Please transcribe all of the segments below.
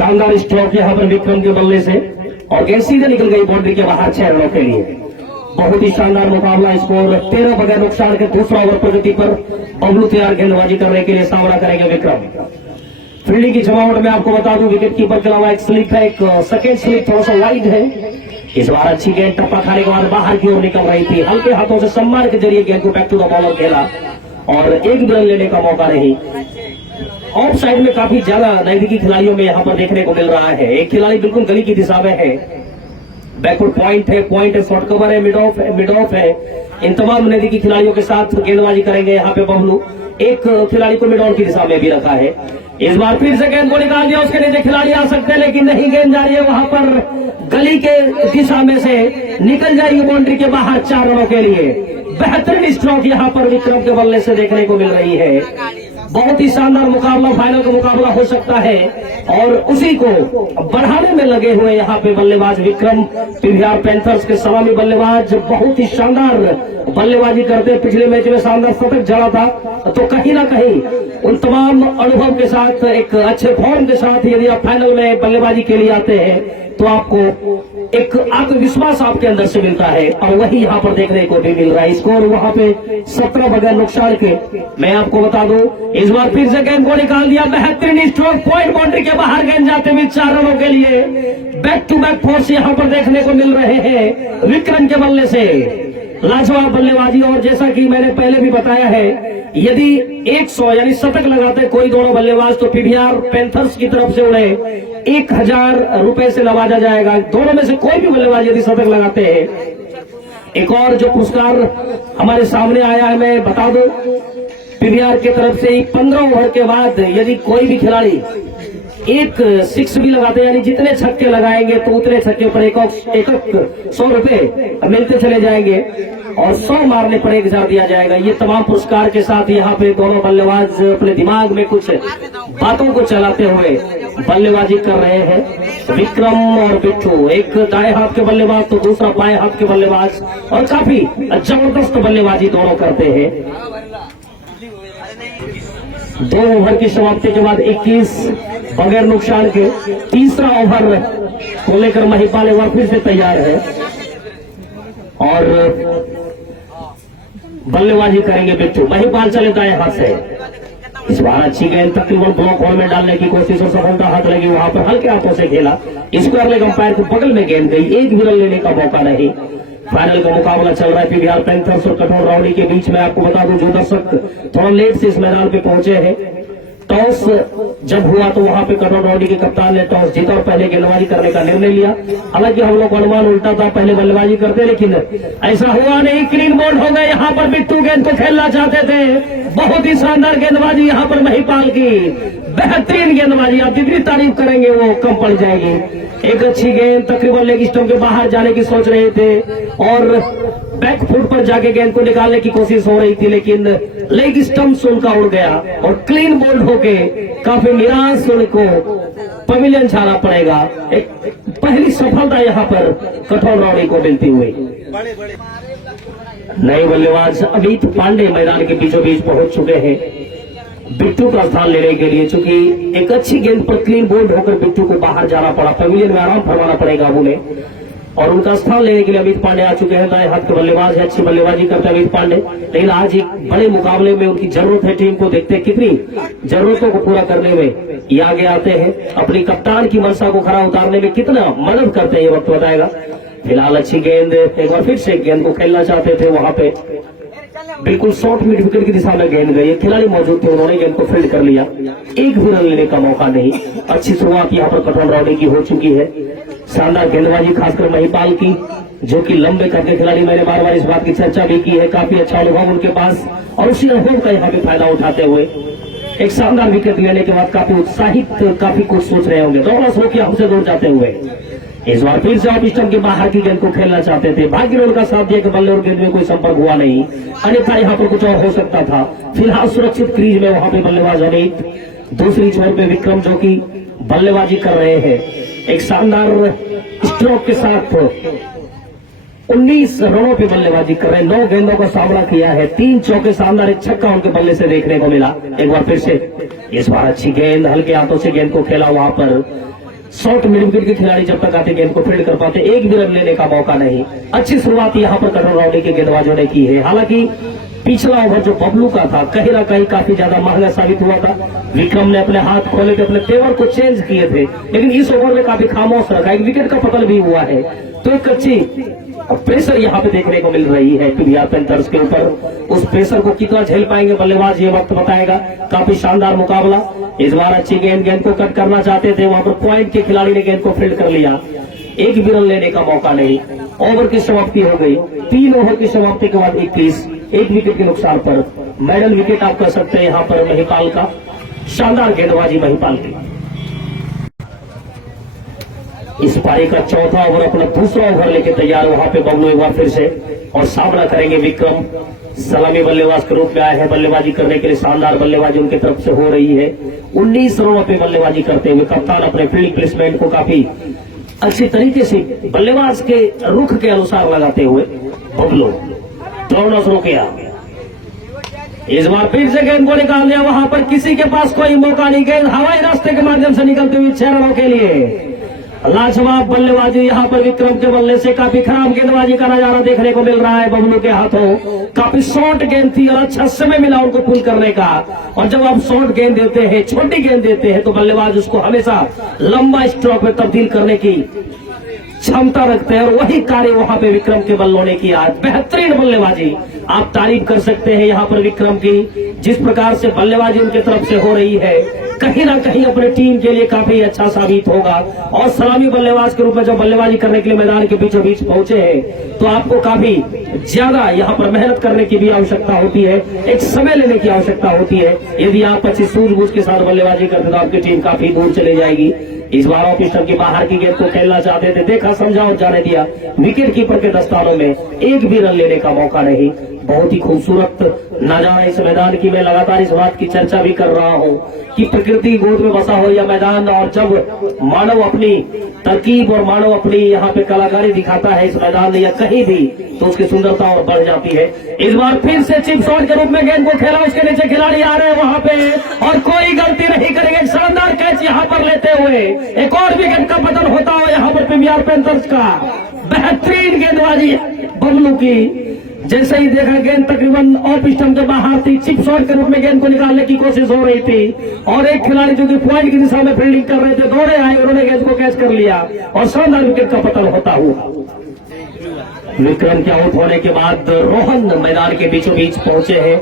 शानदार स्ट्रोक यहाँ पर विक्रम के बल्ले से और गेंद सीधे निकल गई बाउंड्री के बाहर 6 रनों के लिए। बहुत ही शानदार मुकाबला। स्कोर 13 बगैर नुकसान के दूसरा ओवर प्रगति पर बबलू तैयार गेंदबाजी करने के लिए सामना करेंगे विक्रम। फील्डिंग की जमावट में आपको बता दूं विकेट कीपर के अलावा एक स्लिप है, एक सेकेंड स्लिप थोड़ा सा वाइड है। इस बार अच्छी गेंद टप्पा खाने के बाद बाहर की ओर निकल रही थी, हल्के हाथों से सम्मान के जरिए गेंद को बैक टू द बॉलर खेला और एक भी रन लेने का मौका नहीं। ऑफ साइड में काफी ज्यादा नजदीकी खिलाड़ियों में यहाँ पर देखने को मिल रहा है। एक खिलाड़ी बिल्कुल गली की दिशा में है, बैकवर्ड पॉइंट है, शॉर्ट कवर है, मिड ऑफ है। इन तमाम नजदीकी खिलाड़ियों के साथ गेंदबाजी करेंगे यहाँ पे बबलू। एक खिलाड़ी को मिड ऑन की दिशा में भी रखा है। इस बार फिर से गेंद को निकाल दिया, उसके नीचे खिलाड़ी आ सकते हैं लेकिन नहीं, गेंद जा रही है वहां पर गली के दिशा में से निकल जाएगी बाउंड्री के बाहर 4 रनों के लिए। बेहतरीन स्ट्रोक यहाँ पर विक्रम के बल्ले से देखने को मिल रही है। बहुत ही शानदार मुकाबला, फाइनल का मुकाबला हो सकता है और उसी को बढ़ाने में लगे हुए यहाँ पे बल्लेबाज विक्रम। पीवीआर पैंथर्स के सलामी बल्लेबाज बहुत ही शानदार बल्लेबाजी करते। पिछले मैच में शानदार शतक जड़ा था, तो कहीं ना कहीं उन तमाम अनुभव के साथ, एक अच्छे फॉर्म के साथ यदि आप फाइनल में बल्लेबाजी के लिए आते हैं तो आपको एक आत्मविश्वास आपके अंदर से मिलता है और वही यहाँ पर देखने को भी मिल रहा है। स्कोर वहाँ पे 17 बगैर नुकसान के। मैं आपको बता दूं इस बार फिर से गेंद को निकाल दिया, बेहतरीन स्ट्रोक, पॉइंट बाउंड्री के बाहर गेंद जाते हुए 4 रनों के लिए। बैक टू बैक फोर्स यहाँ पर देखने को मिल रहे हैं विक्रम के बल्ले से। लाजवाब बल्लेबाजी। और जैसा कि मैंने पहले भी बताया है, यदि 100 यानी शतक लगाते कोई दोनों बल्लेबाज तो पीवीआर पैंथर्स की तरफ से उन्हें 1000 रुपए से नवाजा जाएगा। दोनों में से कोई भी बल्लेबाज यदि शतक लगाते हैं। एक और जो पुरस्कार हमारे सामने आया है मैं बता दूं, पीवीआर की तरफ से 15 ओवर के बाद यदि कोई भी खिलाड़ी एक 6 भी लगाते यानी जितने छक्के लगाएंगे तो उतने छक्के पर एक 100 रुपए मिलते चले जाएंगे और 100 मारने पर 1000 दिया जाएगा। ये तमाम पुरस्कार के साथ यहाँ पे दोनों बल्लेबाज अपने दिमाग में कुछ बातों को चलाते हुए बल्लेबाजी कर रहे हैं। विक्रम और बिट्टू, एक दाएं हाथ के बल्लेबाज तो दूसरा बाएं हाथ के बल्लेबाज, और काफी जबरदस्त बल्लेबाजी दोनों करते हैं। 2 ओवर की समाप्ति के बाद 21 बगैर नुकसान के तीसरा ओवर को लेकर महिपाल एक बार फिर से तैयार है और बल्लेबाजी करेंगे बिट्टू। महिपाल चले दाएं हाथ से। इस बार अच्छी गेंद तकरीबन ब्लॉक हॉल में डालने की कोशिश और सफलता हाथ लगी, वहां पर हल्के हाथों से खेला। स्क्वायर लेग अंपायर के बगल में गेंद गई, एक भी रन लेने का मौका नहीं। फाइनल का मुकाबला चल रहा है पीवीआर पैंथर्स और कठोर राउडी के बीच में। आपको बता दूं जो दर्शक थोड़ा लेट से इस मैदान पे पहुंचे हैं, टॉस जब हुआ तो वहां पे कठोर राउडी के कप्तान ने टॉस जीता और पहले गेंदबाजी करने का निर्णय लिया। हालांकि हम लोग का अनुमान उल्टा था, पहले बल्लेबाजी करते, लेकिन ऐसा हुआ नहीं। क्लीन बोल्ड हो गए यहाँ पर। बिट्टू गेंद को खेलना चाहते थे, बहुत ही शानदार गेंदबाजी यहाँ पर महिपाल की, बेहतरीन गेंदबाजी। आप जितनी तारीफ करेंगे वो कम पड़ जाएगी। एक अच्छी गेंद तकरीबन लेग स्टंप के बाहर जाने की सोच रहे थे और बैक फुट पर जाके गेंद को निकालने की कोशिश हो रही थी, लेकिन लेग स्टंप से उनका उड़ गया और क्लीन बोल्ड होके काफी निराश उनको पवेलियन जाना पड़ेगा। एक पहली सफलता यहाँ पर कठोर राउडी को मिलती हुई। नए बल्लेबाज अमित पांडे मैदान के बीचों बीच पहुंच चुके हैं बिट्टू का स्थान लेने के लिए। चूंकि एक अच्छी गेंद पर क्लीन बोल्ड होकर बिट्टू को बाहर जाना पड़ा, पवेलियन में आराम फरमाना पड़ेगा उन्हें, और उनका स्थान लेने के लिए अमित पांडे आ चुके हैं। दाएं हाथ के बल्लेबाज है, अच्छी बल्लेबाजी करते हैं अमित पांडे, लेकिन आज एक बड़े मुकाबले में उनकी जरूरत है। टीम को देखते हैं कितनी जरूरतों को पूरा करने में ये आगे आते हैं, अपनी कप्तान की मंशा को खरा उतारने में कितना मदद करते हैं ये वक्त बताएगा। फिलहाल अच्छी गेंद, एक बार फिर से गेंद को खेलना चाहते थे, वहां पे बिल्कुल शॉर्ट मिड विकेट की दिशा में गेंद गई। खिलाड़ी मौजूद थे, उन्होंने गेंद को फील्ड कर लिया, एक भी रन लेने का मौका नहीं। अच्छी शुरुआत यहाँ पर कठोर राउडी की हो चुकी है। शानदार गेंदबाजी खासकर महिपाल की, जो कि लंबे करके खिलाड़ी, मैंने बार बार इस बात की चर्चा भी की है, काफी अच्छा अनुभव उनके पास और उसी अनुभव का यहाँ पे फायदा उठाते हुए एक शानदार विकेट लेने के बाद काफी उत्साहित, काफी कुछ सोच रहे होंगे। दोनों स्लो किया हमसे दूर जाते हुए। इस बार फिर से ऑफ स्टंप के बाहर की गेंद को खेलना चाहते थे, भाग्य ने उनका साथ दिया कि बल्ले और गेंद में कोई संपर्क हुआ नहीं, अन्यथा यहाँ पर कुछ और हो सकता था। फिलहाल सुरक्षित क्रीज में वहां पे बल्लेबाज अमित, दूसरी छोर पे विक्रम जो कि बल्लेबाजी कर रहे हैं। एक शानदार स्ट्रोक के साथ 19 रनों पे बल्लेबाजी कर रहे हैं, 9 गेंदों का सामना किया है, 3 चौके, शानदार एक छक्का उनके बल्ले से देखने को मिला। एक बार फिर से इस बार अच्छी गेंद, हल्के हाथों से गेंद को खेला, वहां पर शॉर्ट मिड विकेट के खिलाड़ी जब तक आते गेंद को फील्ड कर पाते, एक भी रन लेने का मौका नहीं। अच्छी शुरुआत यहाँ पर करण राउडी के गेंदबाजों ने की है। हालांकि पिछला ओवर जो बबलू का था कहीं ना कहीं काफी ज्यादा महंगा साबित हुआ था। विक्रम ने अपने हाथ खोले थे, अपने तेवर को चेंज किए थे, लेकिन इस ओवर में काफी खामोश रखा। एक विकेट का पतन भी हुआ है, तो एक अच्छी प्रेशर यहाँ पे देखने को मिल रही है पीवीआर पैंथर्स के ऊपर। उस प्रेशर को कितना झेल पाएंगे बल्लेबाज ये वक्त बताएगा। काफी शानदार मुकाबला। इस बार अच्छी गेंद को कट करना चाहते थे, वहां पर पॉइंट के खिलाड़ी ने गेंद को फील्ड कर लिया। एक भी रन लेने का मौका नहीं। ओवर की समाप्ति हो गई। 3 ओवर की समाप्ति के बाद 21, एक विकेट के नुकसान पर मेडल विकेट आप कह सकते हैं यहाँ पर महिपाल का। शानदार गेंदबाजी महिपाल की। इस पारी का चौथा ओवर अपना दूसरा ओवर लेके तैयार। वहां पे बबलू एक बार फिर से और सामना करेंगे विक्रम। सलामी बल्लेबाज के रूप में आए हैं बल्लेबाजी करने के लिए। शानदार बल्लेबाजी उनकी तरफ से हो रही है। 19 रनों पे बल्लेबाजी करते हुए कप्तान अपने फील्ड प्लेसमेंट को काफी अच्छी तरीके से बल्लेबाज के रुख के अनुसार लगाते हुए बबलू दौड़ना शुरू किया। इस बार फिर से गेंद को निकाल दिया। वहां पर किसी के पास कोई मौका नहीं। गेंद हवाई रास्ते के माध्यम से निकलते हुए 6 रनों के लिए। लाजवाब बल्लेबाजी यहाँ पर विक्रम के बल्ले से। काफी खराब गेंदबाजी का नजारा देखने को मिल रहा है बबलू के हाथों। काफी शॉर्ट गेंद थी और अच्छा समय मिला उनको पुल करने का। और जब आप शॉर्ट गेंद देते हैं, छोटी गेंद देते हैं, तो बल्लेबाज उसको हमेशा लंबा स्ट्रोक में तब्दील करने की क्षमता रखते हैं और वही कार्य वहां पे विक्रम के बल्लों ने किया। बेहतरीन बल्लेबाजी। आप तारीफ कर सकते हैं यहाँ पर विक्रम की। जिस प्रकार से बल्लेबाजी उनकी तरफ से हो रही है, कहीं ना कहीं अपने टीम के लिए काफी अच्छा साबित होगा। और सलामी बल्लेबाज के रूप में जब बल्लेबाजी करने के लिए मैदान के बीचों बीच पहुंचे हैं, तो आपको काफी ज्यादा यहाँ पर मेहनत करने की भी आवश्यकता होती है, एक समय लेने की आवश्यकता होती है। यदि आप अच्छी सूझबूझ के साथ बल्लेबाजी करते तो आपकी टीम काफी दूर चली जाएगी। इस बार ऑफ स्टंप की बाहर की गेंद को खेलना चाहते थे, देखा समझा और जाने दिया। विकेट कीपर के दस्तानों में एक भी रन लेने का मौका नहीं। बहुत ही खूबसूरत नजारा इस मैदान की। मैं लगातार इस बात की चर्चा भी कर रहा हूं कि प्रकृति गोद में बसा हो यह मैदान, और जब मानव अपनी तरकीब और मानव अपनी यहाँ पे कलाकारी दिखाता है इस मैदान में या कहीं भी, तो उसकी सुंदरता और बढ़ जाती है। इस बार फिर से चिप शॉट के रूप में गेंद को खेला। उसके नीचे खिलाड़ी आ रहे हैं वहां पे और कोई गलती नहीं करेंगे। शानदार कैच यहाँ पर लेते हुए एक और विकेट का पतन होता हुआ यहाँ पर पीवीआर पैंथर्स का। बेहतरीन गेंदबाजी बबलू की। जैसे ही देखा गेंद तकरीबन ऑफ स्टंप के बाहर थी, चिप शॉट के रूप में गेंद को निकालने की कोशिश हो रही थी और एक खिलाड़ी जो कि पॉइंट की दिशा में फील्डिंग कर रहे थे दौड़े आए, उन्होंने गेंद को कैच कर लिया और शानदार विकेट का पतन होता हुआ। विक्रम के आउट होने के बाद रोहन मैदान के बीचों बीच पहुंचे हैं।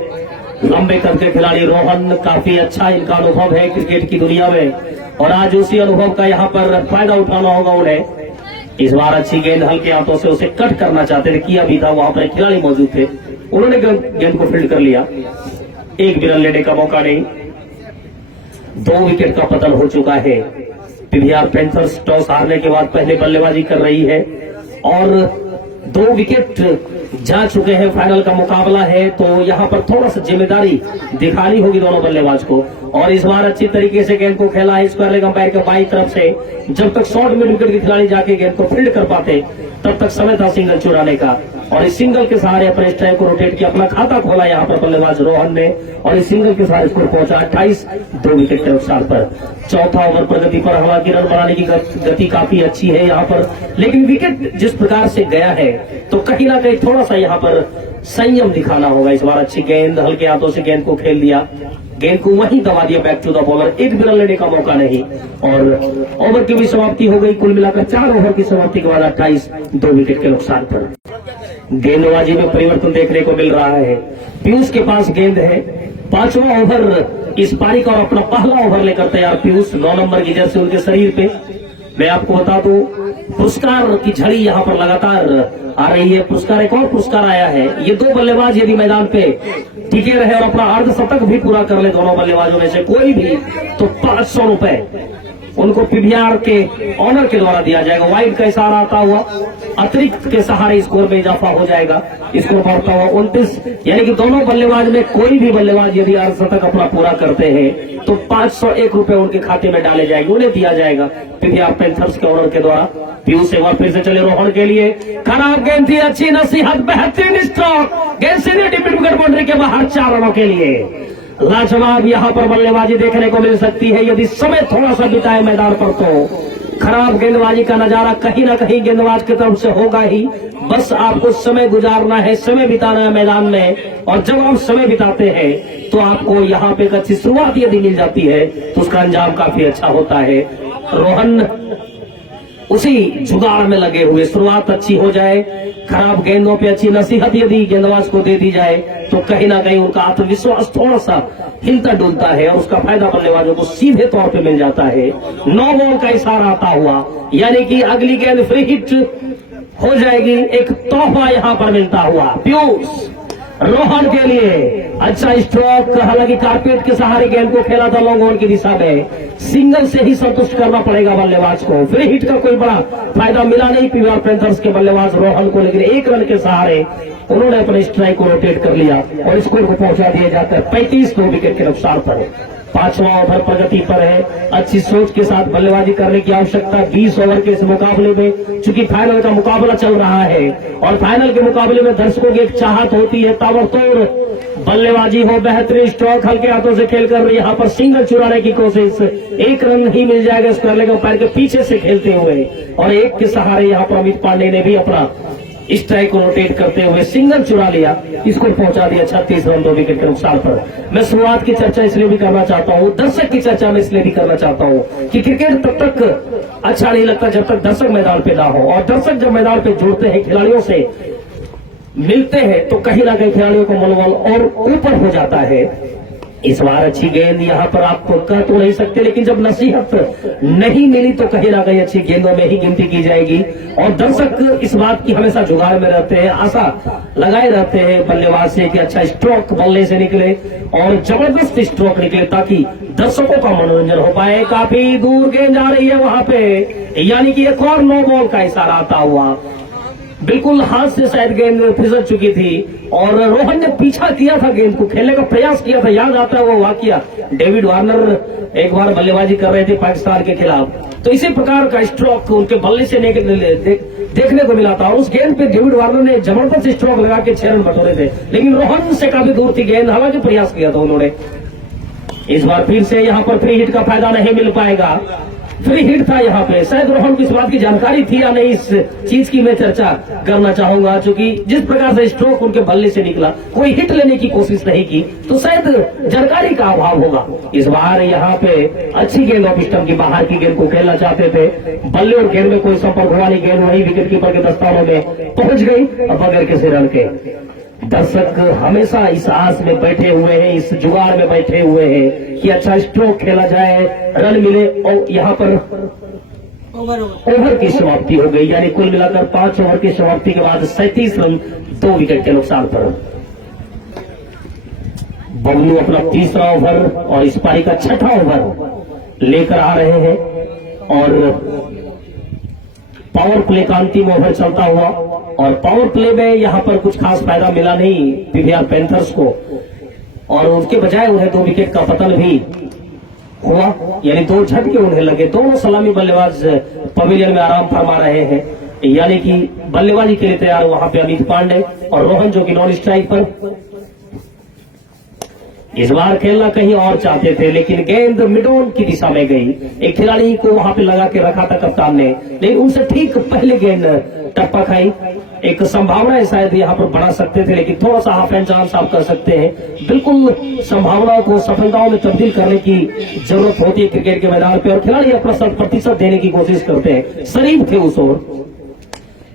लंबे कद के खिलाड़ी रोहन, काफी अच्छा इनका अनुभव है क्रिकेट की दुनिया में और आज उसी अनुभव का यहाँ पर फायदा उठाना होगा उन्हें। इस बार अच्छी गेंद हल्के हाथों से उसे कट करना चाहते थे, किया भी था। वहां पर खिलाड़ी मौजूद थे, उन्होंने गेंद को फील्ड कर लिया। एक भी रन लेने का मौका नहीं। 2 विकेट का पतन हो चुका है। पीवीआर पैंथर्स टॉस हारने के बाद पहले बल्लेबाजी कर रही है और 2 विकेट जा चुके हैं। फाइनल का मुकाबला है, तो यहाँ पर थोड़ा सा जिम्मेदारी दिखानी होगी दोनों बल्लेबाज को। और इस बार अच्छी तरीके से गेंद को खेला है स्क्वायर लेग अंपायर के बाईं तरफ से। जब तक शॉर्ट मिड विकेट के खिलाड़ी जाके गेंद को फील्ड कर पाते, तब तक समय था सिंगल चुराने का। और इस सिंगल के सहारे अपने स्ट्राइक को रोटेट किया, अपना खाता खोला यहाँ पर बल्लेबाज रोहन ने और इस सिंगल के सहारे स्कोर पहुंचा 28, 2 विकेट के नुकसान पर। चौथा ओवर प्रगति पर। हालांकि रन बनाने की गति काफी अच्छी है यहाँ पर, लेकिन विकेट जिस प्रकार से गया है तो कहीं ना कहीं थोड़ा सा यहाँ पर संयम दिखाना होगा। इस बार अच्छी गेंद हल्के हाथों से गेंद को खेल दिया, गेंद को वहीं दबा दिया बैक टू द बॉलर। एक भी रन लेने का मौका नहीं और ओवर की भी समाप्ति हो गई। कुल मिलाकर 4 ओवर की समाप्ति के बाद 28, 2 विकेट के नुकसान पर। गेंदबाजी में परिवर्तन देखने को मिल रहा है। पीयूष के पास गेंद है। 5वां ओवर इस पारी का और अपना पहला ओवर लेकर तैयार पीयूष। 9 नंबर की जर्सी उनके शरीर पे। मैं आपको बता दूं, पुरस्कार की झड़ी यहाँ पर लगातार आ रही है। पुरस्कार, एक और पुरस्कार आया है। ये 2 बल्लेबाज यदि मैदान पे टिके रहे और अपना अर्धशतक भी पूरा कर ले दोनों बल्लेबाजों में से कोई भी, तो 500 रुपए उनको पीवीआर के ऑनर के द्वारा दिया जाएगा। वाइड का इशारा आता हुआ अतिरिक्त के सहारे स्कोर में इजाफा हो जाएगा। स्कोर बढ़ता हुआ 29, यानी कि दोनों बल्लेबाज में कोई भी बल्लेबाज यदि अर्धशतक अपना पूरा करते हैं तो 501 रुपए उनके खाते में डाले जाएंगे, उन्हें दिया जाएगा पीवीआर पैंथर्स के ऑनर के द्वारा। पीयूष एक बार फिर से चले रोहन के लिए। खराब गेंद थी, अच्छी नसीहत, बेहतरीन स्ट्रोक। गेंद सीधे विकेट बाउंड्री के बाहर 4 रनों के लिए। लाजवाब यहाँ पर बल्लेबाजी देखने को मिल सकती है यदि समय थोड़ा सा बिताए मैदान पर तो। खराब गेंदबाजी का नजारा कहीं ना कहीं गेंदबाज की तरफ से होगा ही। बस आपको समय गुजारना है, समय बिताना है मैदान में, और जब आप समय बिताते हैं तो आपको यहाँ पे एक अच्छी शुरुआत यदि मिल जाती है तो उसका अंजाम काफी अच्छा होता है। रोहन उसी जुगाड़ में लगे हुए, शुरुआत अच्छी हो जाए, खराब गेंदों पे अच्छी नसीहत यदि गेंदबाज को दे दी जाए तो कहीं ना कहीं उनका आत्मविश्वास थोड़ा सा हिलता डुलता है और उसका फायदा बल्लेबाजों को सीधे तौर पे मिल जाता है। 9 बॉल का इशारा आता हुआ, यानी कि अगली गेंद फ्री हिट हो जाएगी। एक तोहफा यहाँ पर मिलता हुआ पीयूष रोहन के लिए। अच्छा स्ट्रोक, हालांकि कारपेट के सहारे गेंद को खेला था लॉन्ग ऑन की दिशा में, सिंगल से ही संतुष्ट करना पड़ेगा बल्लेबाज को। फ्री हिट का कोई बड़ा फायदा मिला नहीं पीवीआर पैंथर्स के बल्लेबाज रोहन को, लेकिन 1 रन के सहारे उन्होंने अपने स्ट्राइक को रोटेट कर लिया और स्कोर को पहुंचा दिया जाता है 35 2 विकेट के नुकसान पर। 5वां ओवर प्रगति पर है। अच्छी सोच के साथ बल्लेबाजी करने की आवश्यकता 20 ओवर के इस मुकाबले में, चूंकि फाइनल का मुकाबला चल रहा है और फाइनल के मुकाबले में दर्शकों की एक चाहत होती है ताबड़तोड़ बल्लेबाजी हो, बेहतरीन स्ट्रोक, हल्के हाथों से खेलकर यहाँ पर सिंगल चुराने की कोशिश। 1 रन ही मिल जाएगा स्क्वायर लेग पैर के पीछे से खेलते हुए, और 1 के सहारे यहाँ पर अमित पांडे ने भी अपना स्ट्राइक को रोटेट करते हुए सिंगल चुरा लिया, इसको पहुंचा दिया 36 रन 2 विकेट के नुकसान पर। मैं शुरुआत की चर्चा इसलिए भी करना चाहता हूं, दर्शक की चर्चा में इसलिए भी करना चाहता हूं कि क्रिकेट तब तक अच्छा नहीं लगता जब तक दर्शक मैदान पे ना हो, और दर्शक जब मैदान पे जुड़ते हैं, खिलाड़ियों से मिलते हैं, तो कहीं ना कहीं खिलाड़ियों का मनोबल और ऊपर हो जाता है। इस बार अच्छी गेंद यहाँ पर आप कह तो नहीं सकते, लेकिन जब नसीहत नहीं मिली तो कहीं ना कहीं अच्छी गेंदों में ही गिनती की जाएगी, और दर्शक इस बात की हमेशा जुगाड़ में रहते हैं, आशा लगाए रहते हैं बल्लेबाज से कि अच्छा स्ट्रोक बल्ले से निकले और जबरदस्त स्ट्रोक निकले ताकि दर्शकों का मनोरंजन हो पाए। काफी दूर गेंद जा रही है वहां पे, यानी कि एक और 9 बॉल का इशारा आता हुआ। बिल्कुल हाथ से शायद गेंद फिसल चुकी थी और रोहन ने पीछा किया था, गेंद को खेलने का प्रयास किया था। याद आता है वो वाकया, डेविड वार्नर एक बार बल्लेबाजी कर रहे थे पाकिस्तान के खिलाफ, तो इसी प्रकार का स्ट्रोक उनके बल्ले से देखने को मिला था, और उस गेंद पे डेविड वार्नर ने जबरदस्त स्ट्रोक लगा के 6 रन बटोरे थे, लेकिन रोहन से काफी दूर थी गेंद, हालांकि प्रयास किया था उन्होंने। इस बार फिर से यहाँ पर फ्री हिट का फायदा नहीं मिल पाएगा। फ्री हिट था यहाँ पे, शायद रोहन को इस बात की जानकारी थी या नहीं, इस चीज की मैं चर्चा करना चाहूंगा, क्योंकि जिस प्रकार से स्ट्रोक उनके बल्ले से निकला, कोई हिट लेने की कोशिश नहीं की, तो शायद जानकारी का अभाव होगा। इस बार यहाँ पे अच्छी गेंद ऑफ स्टंप की बाहर की गेंद को खेलना चाहते थे, बल्ले और गेंद में कोई संपर्क हुआ नहीं, गेंद वही विकेट कीपर के दस्तानों में पहुंच गई बगैर किसी रन के। दर्शक हमेशा इस आस में बैठे हुए हैं, इस जुगाड़ में बैठे हुए हैं कि अच्छा स्ट्रोक खेला जाए, रन मिले, और यहाँ पर ओवर की समाप्ति हो गई, यानी कुल मिलाकर 5 ओवर की समाप्ति के बाद 37 रन 2 विकेट के नुकसान पर। बबलू अपना 3रा ओवर और इस पारी का 6ठा ओवर लेकर आ रहे हैं, और पावर प्ले का अंतिम ओवर चलता हुआ, और पावर प्ले में यहां पर कुछ खास फायदा मिला नहीं पीवीआर पैंथर्स को, और उसके बजाय उन्हें 2 विकेट का पतन भी हुआ, यानी 2 झटके उन्हें लगे। दोनों सलामी बल्लेबाज पवेलियन में आराम फरमा रहे हैं, यानी कि बल्लेबाजी के लिए तैयार वहां पे अमित पांडे और रोहन जो कि नॉन स्ट्राइक पर। इस बार खेलना कहीं और चाहते थे, लेकिन गेंद मिड ऑन की दिशा में गई, एक खिलाड़ी को वहां पे लगा के रखा था कप्तान ने, लेकिन उनसे ठीक पहले गेंद टप्पा खाई। एक संभावना है शायद यहाँ पर बढ़ा सकते थे, लेकिन थोड़ा सा हाफ एंड चांस आप कर सकते हैं। बिल्कुल संभावनाओं को सफलताओं में तब्दील करने की जरूरत होती है क्रिकेट के मैदान पे, और खिलाड़ी अपना 100% देने की कोशिश करते हैं। शरीफ थे उस ओर,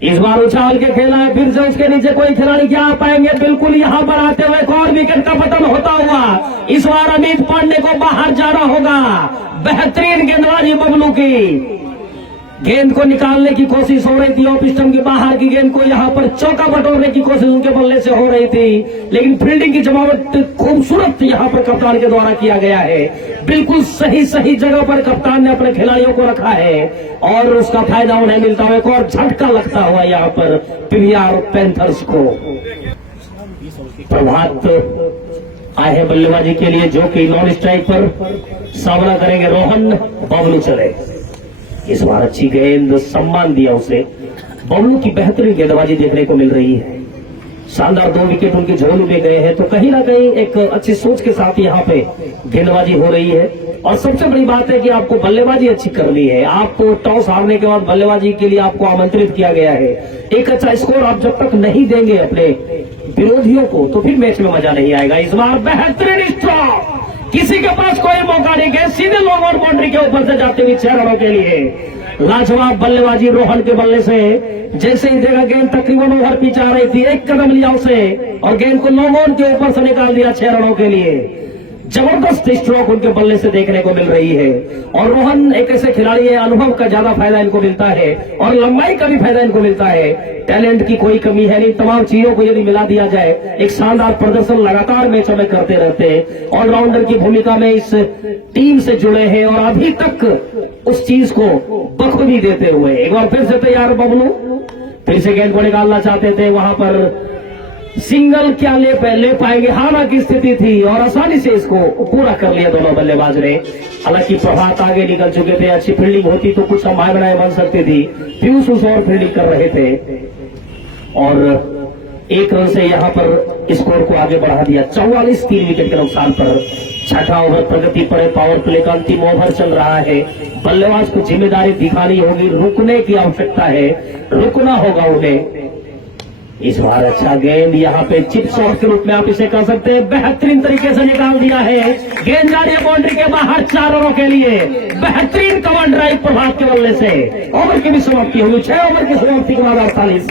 इस बार उछाल के खेला है, फिर से उसके नीचे कोई खिलाड़ी क्या आ पाएंगे, बिल्कुल यहां पर आते हुए एक और विकेट का पतन होता हुआ। इस बार अमित पांडे को बाहर जाना होगा। बेहतरीन गेंदबाजी बबलू की, गेंद को निकालने की कोशिश हो रही थी, ऑफ स्टंप की बाहर की गेंद को यहां पर चौका बटोरने की कोशिश उनके बल्ले से हो रही थी, लेकिन फील्डिंग की जमावट खूबसूरत यहां पर कप्तान के द्वारा किया गया है। बिल्कुल सही जगह पर कप्तान ने अपने खिलाड़ियों को रखा है, और उसका फायदा उन्हें मिलता हुआ, एक और झटका लगता हुआ यहां पर पीवीआर पैंथर्स को। प्रभात आए हैं बल्लेबाजी के लिए, जो कि नॉन स्ट्राइक पर सामना करेंगे रोहन। बबलू चले, इस बार अच्छी गेंद, सम्मान दिया उसे। बबलू की बेहतरीन गेंदबाजी देखने को मिल रही है, शानदार 2 विकेट उनके झोली में गए हैं। तो कहीं ना कहीं एक अच्छी सोच के साथ यहाँ पे गेंदबाजी हो रही है। और सबसे बड़ी बात है कि आपको बल्लेबाजी अच्छी करनी है। आपको टॉस हारने के बाद बल्लेबाजी के लिए आपको आमंत्रित किया गया है। एक अच्छा स्कोर आप जब तक नहीं देंगे अपने विरोधियों को तो फिर मैच में मजा नहीं आएगा। इस बार बेहतरीन स्ट्रोक, किसी के पास कोई मौका नहीं गया, सीधे लॉन्ग ऑन बाउंड्री के ऊपर से जाते हुए 6 रनों के लिए लाजवाब बल्लेबाजी रोहन के बल्ले से। जैसे ही देखा गेंद तकरीबन ओवर पिच आ रही थी, एक कदम लिया उसे और गेंद को लॉन्ग ऑन के ऊपर से निकाल दिया 6 रनों के लिए। जबरदस्त स्ट्रोक उनके बल्ले से देखने को मिल रही है। और रोहन एक ऐसे खिलाड़ी है, अनुभव का ज्यादा फायदा इनको मिलता है और लंबाई का भी फायदा इनको मिलता है। टैलेंट की कोई कमी है नहीं, तमाम चीजों को यदि मिला दिया जाए, एक शानदार प्रदर्शन लगातार मैचों में करते रहते हैं। ऑलराउंडर की भूमिका में इस टीम से जुड़े हैं और अभी तक उस चीज को बखूबी देते हुए। एक बार फिर से तैयार बबलू, फिर से गेंद को निकालना चाहते थे, वहां पर सिंगल क्या ले पाएंगे, हारा की स्थिति थी और आसानी से इसको पूरा कर लिया दोनों बल्लेबाज ने। हालांकि प्रभात आगे निकल चुके थे, अच्छी फील्डिंग होती तो कुछ संभावनाएं बन सकती थी। पीयूष उस और फील्डिंग कर रहे थे और 1 रन से यहां पर स्कोर को आगे बढ़ा दिया। 44 3 विकेट के नुकसान पर 6ठा ओवर प्रगति पर। पावर प्ले का अंतिम ओवर चल रहा है। बल्लेबाज को जिम्मेदारी दिखानी होगी, रुकने की आवश्यकता है, रुकना होगा उन्हें। इस बार अच्छा गेंद यहाँ पे चिप शॉट के रूप में आप इसे कह सकते हैं, बेहतरीन तरीके से निकाल दिया है। गेंद जा रही है बाउंड्री के बाहर 4 रनों के लिए। बेहतरीन कवर ड्राइव प्रभात के बल्ले से। ओवर की भी समाप्ति होगी। 6 ओवर की समाप्ति के बाद 48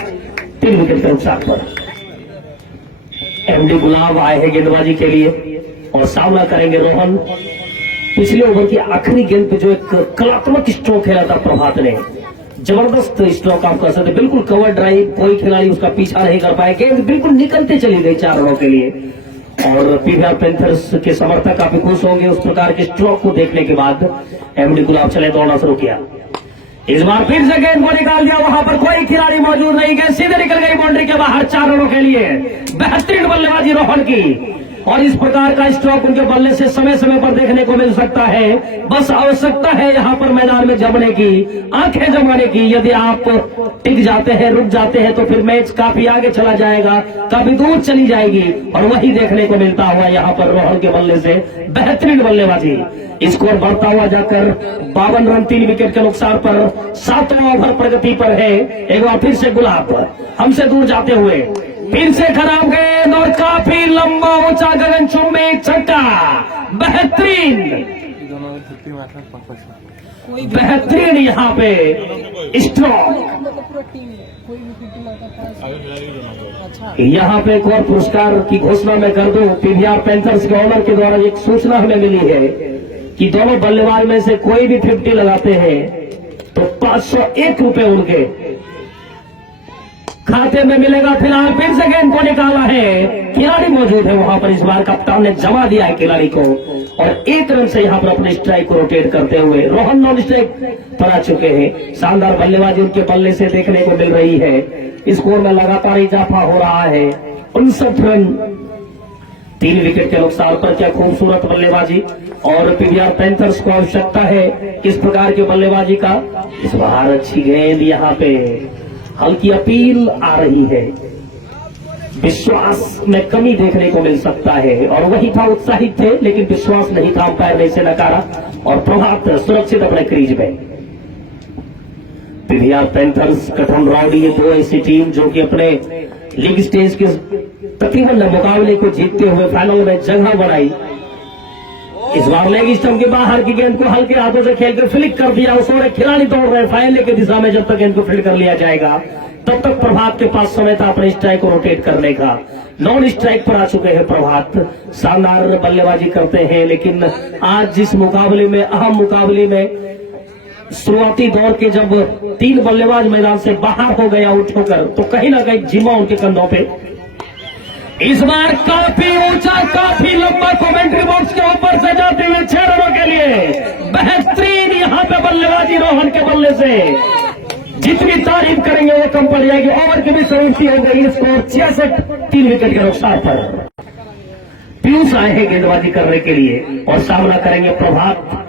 3 विकेट के नुकसान पर एमडी गुलाब आए हैं गेंदबाजी के लिए और सामना करेंगे रोहन। पिछले ओवर की आखिरी गेंद पे जो एक कलात्मक स्ट्रोक खेला था प्रभात ने, जबरदस्त स्ट्रोक आप कह सकते, बिल्कुल कवर ड्राइव, कोई खिलाड़ी उसका पीछा नहीं कर पाए, गेंद बिल्कुल निकलते चली गई 4 रनों के लिए। और पीवीआर पैंथर्स के समर्थक काफी खुश होंगे उस प्रकार के स्ट्रोक को देखने के बाद। एमडी गुलाब चले दौड़ना शुरू किया। इस बार फिर से गेंद को निकाल दिया, वहां पर कोई खिलाड़ी मौजूद नहीं, गेंद सीधे निकल गई बाउंड्री के बाहर 4 रनों के लिए। बेहतरीन बल्लेबाजी रोहन की और इस प्रकार का स्ट्रोक उनके बल्ले से समय समय पर देखने को मिल सकता है। बस आवश्यकता है यहां पर मैदान में जमने की, आंखें जमाने की। यदि आप टिक जाते हैं, रुक जाते हैं तो फिर मैच काफी आगे चला जाएगा, काफी दूर चली जाएगी। और वही देखने को मिलता हुआ यहां पर रोहन के बल्ले से बेहतरीन बल्लेबाजी। स्कोर बढ़ता हुआ जाकर 52 रन 3 विकेट के नुकसान पर 7वां ओवर प्रगति पर है। एक बार फिर से गुलाब हमसे दूर जाते हुए, फिर से खराब गेंद और काफी लंबा ऊंचा गगनचुंबी छक्का। बेहतरीन बेहतरीन यहाँ पे स्ट्रोक। यहाँ पे एक और पुरस्कार की घोषणा मैं कर दूं। पीवीआर पैंथर्स के ऑनर के द्वारा एक सूचना हमें मिली है कि दोनों बल्लेबाज में से कोई भी 50 लगाते हैं तो 501 रुपए उनके खाते में मिलेगा। फिलहाल फिर से गेंद को निकाला है, खिलाड़ी मौजूद है वहां पर। इस बार कप्तान ने जमा दिया है खिलाड़ी को और 1 रन से यहां पर अपने स्ट्राइक को रोटेट करते हुए रोहन नॉन स्ट्राइक पर आ चुके हैं। शानदार बल्लेबाजी उनके बल्ले से देखने को मिल रही है। स्कोर में लगातार इजाफा हो रहा है। 59 रन 3 विकेट के नुकसान पर। क्या खूबसूरत बल्लेबाजी और पीवीआर पैंथर्स को आवश्यकता है इस प्रकार के बल्लेबाजी का। इस बार अच्छी गेंद, यहाँ पे हल्की अपील आ रही है। विश्वास में कमी देखने को मिल सकता है और वही था, उत्साहित थे लेकिन विश्वास नहीं था, अंपायर ने इसे नकारा और प्रभात सुरक्षित अपने क्रीज में। पीवीआर पैंथर्स कठिन राउडी, ये 2 ऐसी टीम जो कि अपने लीग स्टेज के तकरीबन मुकाबले को जीतते हुए फाइनल में जगह बनाई। इस बार लेग स्टंप के बाहर की गेंद को हल्के हाथों से खेल कर फ्लिक कर दिया। उस और खिलाड़ी दौड़ रहे फाइनल की दिशा में। जब तक गेंद को फील्ड कर लिया जाएगा तब तक प्रभात के पास समय था अपने स्ट्राइक को रोटेट करने का। नॉन स्ट्राइक पर आ चुके हैं प्रभात। शानदार बल्लेबाजी करते हैं लेकिन आज जिस मुकाबले में, अहम मुकाबले में, शुरुआती दौर के जब 3 बल्लेबाज मैदान से बाहर हो गया आउट होकर, तो कहीं ना कहीं जिम्मा उनके कंधों पे। इस बार काफी ऊंचा, काफी लंबा कमेंट्री बॉक्स के ऊपर से जाते हुए 6 रनों के लिए बेहतरीन यहाँ पे बल्लेबाजी रोहन के बल्ले से। जितनी तारीफ करेंगे वो कम पड़ जाएगी। ओवर की भी समाप्ति हो गई। स्कोर 66 3 विकेट के नुकसान पर। पीयूष आए हैं गेंदबाजी करने के लिए और सामना करेंगे प्रभात।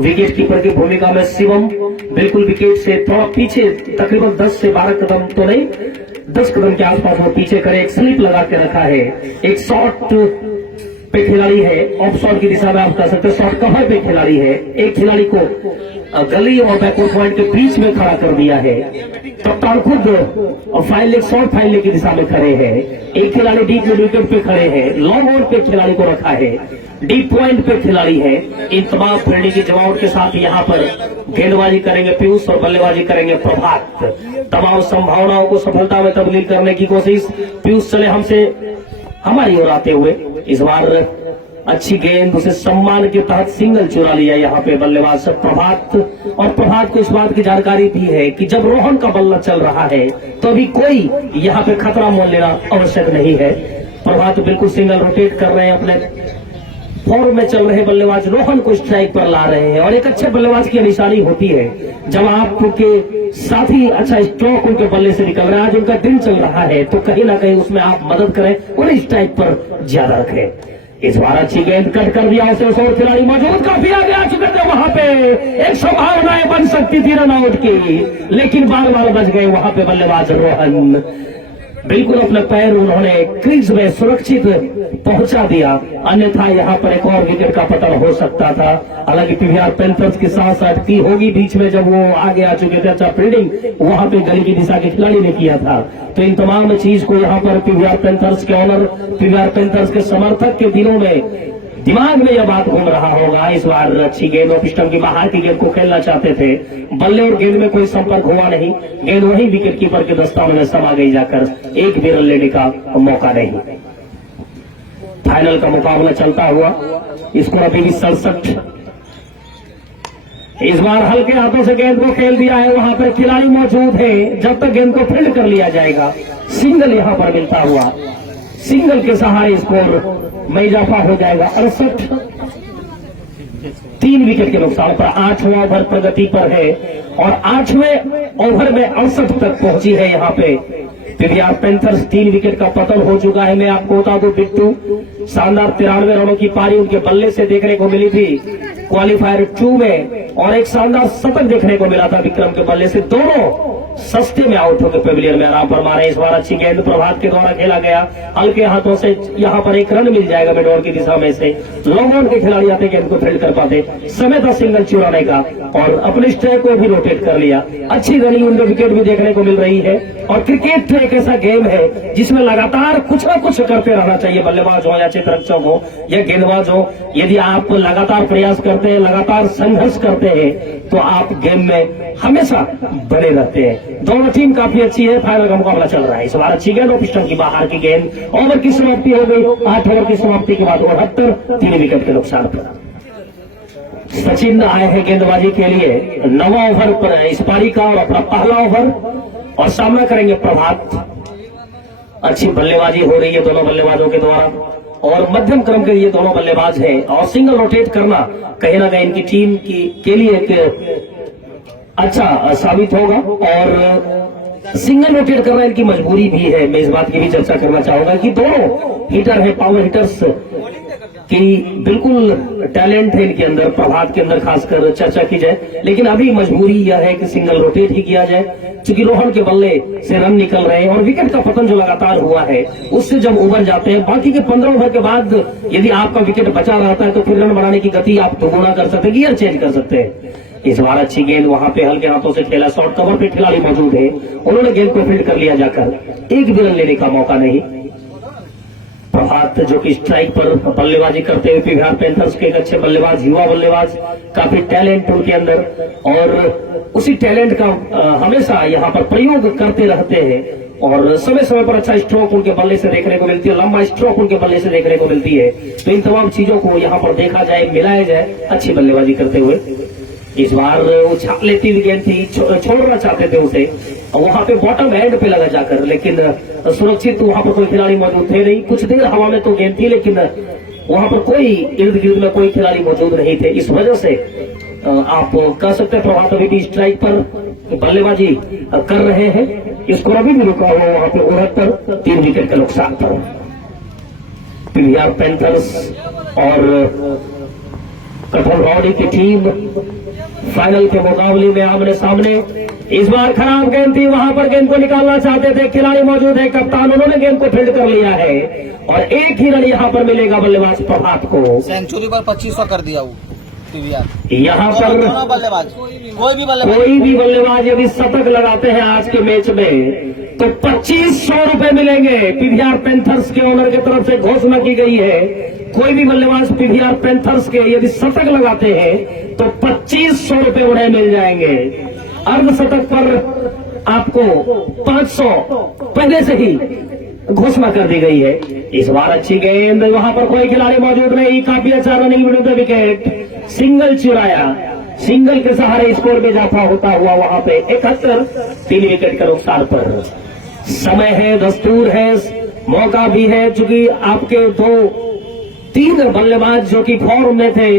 विकेट कीपर की भूमिका में शिवम, बिल्कुल विकेट से थोड़ा पीछे, तकरीबन 10 से 12 कदम तो नहीं, 10 कदम के आसपास वो पीछे करे, एक स्लिप लगा के रखा है, एक शॉट पे खिलाड़ी है, ऑफ शॉट की दिशा में आप कह सकते हैं, शॉट कवर पे खिलाड़ी है, एक खिलाड़ी को गली और बैकवर्ड पॉइंट के बीच में खड़ा कर दिया है। कप्तान खुद और fine leg short fine leg की दिशा में खड़े हैं, एक खिलाड़ी डीप मिड विकेट पे खड़े हैं, लॉन्ग ऑन पे खिलाड़ी को रखा है, डीप पॉइंट पे खिलाड़ी है। इन तमाम फील्डिंग की जमावट के साथ यहाँ पर गेंदबाजी करेंगे पीयूष और बल्लेबाजी करेंगे प्रभात। तमाम संभावनाओं को सफलता में तब्दील करने की कोशिश पीयूष चले हमसे हमारी ओर आते हुए। इस बार अच्छी गेंद, उसे सम्मान के तहत सिंगल चुरा लिया यहाँ पे बल्लेबाज प्रभात। और प्रभात को इस बात की जानकारी भी है कि जब रोहन का बल्ला चल रहा है तो अभी कोई यहाँ पे खतरा मोल लेना आवश्यक नहीं है। प्रभात बिल्कुल सिंगल रोटेट कर रहे हैं, अपने फॉर्म में चल रहे बल्लेबाज रोहन को स्ट्राइक पर ला रहे हैं। और एक अच्छे बल्लेबाज की निशानी होती है जब आपके साथी अच्छा स्ट्रोक उनके बल्ले से निकल रहा है, आज उनका दिन चल रहा है तो कहीं ना कहीं उसमें आप मदद करें, उन्हें स्ट्राइक पर ज्यादा रखें। इस बार अच्छी गेंद कट कर दिया उसे, और खिलाड़ी मौजूद काफी आगे आ चुके थे, वहां पे एक संभावनाएं बन सकती थी रन आउट की, लेकिन बार बार बच गए वहां पे बल्लेबाज रोहन। बिल्कुल अपने पैर उन्होंने क्रीज में सुरक्षित पहुंचा दिया, अन्यथा यहां पर एक और विकेट का पतन हो सकता था। हालांकि पीवीआर पैंथर्स की साथ साथ की होगी बीच में जब वो आगे आ चुके थे, अच्छा फील्डिंग वहां पे गली की दिशा के खिलाड़ी ने किया था। तो इन तमाम चीज को यहाँ पर पीवीआर पैंथर्स के ऑनर, पीवीआर पैंथर्स के समर्थक के दिलों में, दिमाग में यह बात घूम रहा होगा। इस बार अच्छी गेंद और पिस्टन की बाहर की गेंद को खेलना चाहते थे, बल्ले और गेंद में कोई संपर्क हुआ नहीं, गेंद वहीं विकेट कीपर के दस्ताने में समा गई जाकर, एक भी रन लेने का मौका नहीं। फाइनल का मुकाबला चलता हुआ, स्कोर अभी भी 67। इस बार हल्के हाथों से गेंद को खेल दिया है, वहां पर खिलाड़ी मौजूद है, जब तक गेंद को फील्ड कर लिया जाएगा। सिंगल यहां पर मिलता हुआ, सिंगल के सहारे स्कोर में इजाफा हो जाएगा 68। 3 विकेट के नुकसान पर 8वां ओवर प्रगति पर है और 8वें ओवर में 68 तक पहुंची है यहाँ पे पीवीआर पैंथर्स। 3 विकेट का पतन हो चुका है। मैं आपको बता दूं, बिट्टू शानदार 93 रनों की पारी उनके बल्ले से देखने को मिली थी क्वालिफायर 2 में, और एक शानदार शतक देखने को मिला था विक्रम के बल्ले से। दोनों सस्ते में आउट होकर पेविलियन में आराम पर मारे। इस बार अच्छी गेंद प्रभात के द्वारा खेला गया, हल्के हाथों से यहाँ पर एक रन मिल जाएगा मिड ऑन की दिशा में से। लॉन्ग ऑन के खिलाड़ी आते गेंद को फील्ड कर पाते, समय था सिंगल चुराने का और अपने स्ट्राइक को भी रोटेट कर लिया। अच्छी रनिंग उनके विकेट भी देखने को मिल रही है। और क्रिकेट एक ऐसा गेम है जिसमें लगातार कुछ न कुछ करते रहना चाहिए, बल्लेबाज हो या चित्ररक्षक हो या गेंदबाज हो। यदि आप लगातार प्रयास करते हैं, लगातार संघर्ष करते हैं, तो आप गेम में हमेशा बने रहते हैं। दोनों टीम काफी अच्छी है, फाइनल का मुकाबला चल रहा है। इस बार अच्छी गेंद और पिस्टन की बाहर की गेंद, ओवर की समाप्ति हो गई। 8 ओवर की समाप्ति के बाद 69, 3 विकेट के नुकसान पर सचिन आए हैं गेंदबाजी के लिए। 9वां ओवर पर इस पारी का और अपना पहला ओवर, और सामना करेंगे प्रभात। अच्छी बल्लेबाजी हो रही है दोनों बल्लेबाजों के द्वारा, और मध्यम क्रम के ये दोनों बल्लेबाज हैं, और सिंगल रोटेट करना कहीं ना कहीं इनकी टीम के लिए एक अच्छा साबित होगा। और सिंगल रोटेट करना इनकी मजबूरी भी है। मैं इस बात की भी चर्चा करना चाहूंगा कि दोनों हिटर है, पावर हिटर्स की बिल्कुल टैलेंट है इनके अंदर, प्रभात के अंदर खासकर चर्चा की जाए। लेकिन अभी मजबूरी यह है कि सिंगल रोटेट ही किया जाए, क्योंकि रोहन के बल्ले से रन निकल रहे हैं और विकेट का पतन जो लगातार हुआ है उससे जब उबर जाते हैं, बाकी के 15 ओवर के बाद यदि आपका विकेट बचा रहता है तो फिर रन बनाने की गति आप दोगुना कर सकते हैं, गियर चेंज कर सकते हैं। इस बार अच्छी गेंद वहां पे हल्के हाथों से खेला, शॉर्ट कवर पे खिलाड़ी मौजूद है, उन्होंने गेंद को फील्ड कर लिया जाकर, एक भी रन लेने का मौका नहीं। प्रभात जो कि स्ट्राइक पर बल्लेबाजी करते हुए पीवीआर पैंथर्स के एक अच्छे बल्लेबाज, युवा बल्लेबाज, काफी टैलेंट उनके अंदर, और उसी टैलेंट का हमेशा यहाँ पर प्रयोग करते रहते हैं। और समय समय पर अच्छा स्ट्रोक उनके बल्ले से देखने को मिलती है, लंबा स्ट्रोक उनके बल्ले से देखने को मिलती है। तो इन तमाम चीजों को यहाँ पर देखा जाए, मिलाया जाए अच्छी बल्लेबाजी करते हुए। इस बार उछाल लेती हुई गेंद थी, छोड़ना चाहते थे उसे, वहां पे बॉटम एंड पे लगा जाकर, लेकिन सुरक्षित वहां पर कोई खिलाड़ी मौजूद थे नहीं। कुछ देर हवा में तो गेंद थी, लेकिन वहां पर कोई इर्द गिर्द में कोई खिलाड़ी मौजूद नहीं थे। इस वजह से आप कह सकते हैं प्रभात अभी भी स्ट्राइक पर बल्लेबाजी कर रहे हैं। स्कोर अभी भी रुका हुआ वहां पे 69, 3 विकेट के नुकसान पर। पीवीआर पैंथर्स और कठोर रॉडी की टीम फाइनल के मुकाबले में आमने सामने। इस बार खराब गेंद थी, वहां पर गेंद को निकालना चाहते थे, खिलाड़ी मौजूद है, कप्तान, उन्होंने गेंद को फील्ड कर लिया है और एक ही रन यहां पर मिलेगा बल्लेबाज प्रभात को। सेंचुरी पर 2500 कर दिया वो यहाँ पर बल्लेबाज कोई भी बल्लेबाज यदि शतक लगाते हैं आज के मैच में तो 2500 रुपए मिलेंगे। पीवीआर पैंथर्स के ओनर की तरफ से घोषणा की गई है, कोई भी बल्लेबाज पीवीआर पैंथर्स के यदि शतक लगाते हैं तो 2500 रुपए उन्हें मिल जाएंगे। अर्धशतक पर आपको 500 पहले से ही घोषणा कर दी गई है। इस बार अच्छी गेंद, वहां पर कोई खिलाड़ी मौजूद नहीं, काफी अच्छा रनिंग विरुद्ध विकेट, सिंगल चुराया, सिंगल के सहारे स्कोर में इजाफा होता हुआ वहां पे 71, 3 विकेट के नुकसान पर। समय है, दस्तूर है, मौका भी है, चूंकि आपके 2-3 बल्लेबाज जो कि फॉर्म में थे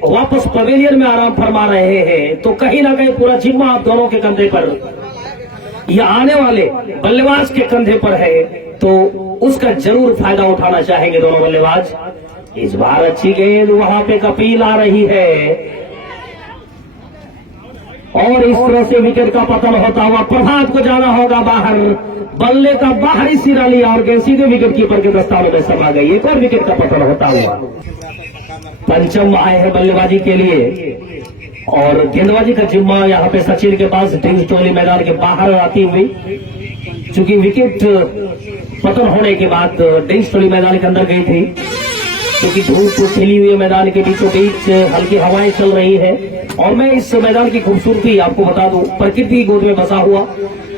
वापस पवेलियन में आराम फरमा रहे हैं, तो कहीं ना कहीं पूरा जिम्मा आप दोनों के कंधे पर या आने वाले बल्लेबाज के कंधे पर है, तो उसका जरूर फायदा उठाना चाहेंगे दोनों बल्लेबाज। इस बार अच्छी गेंद, वहां पे कपिल आ रही है और इस तरह से विकेट का पतन होता हुआ प्रभात को जाना होगा बाहर। बल्ले का बाहरी सिरा लिया और गेंद सीधे विकेट कीपर के दस्तानों में समा गई, एक और विकेट का पतन होता हुआ। पंचम आए हैं बल्लेबाजी के लिए और गेंदबाजी का जिम्मा यहाँ पे सचिन के पास ड्रिंक्स टोली मैदान के बाहर आती हुई, चूंकि विकेट पतन होने के बाद ड्रिंक्स टोली मैदान के अंदर गई थी, क्योंकि धूप खिली हुई मैदान के बीचों बीच हल्की हवाएं चल रही है। और मैं इस मैदान की खूबसूरती आपको बता दूं, प्रकृति की गोद में बसा हुआ,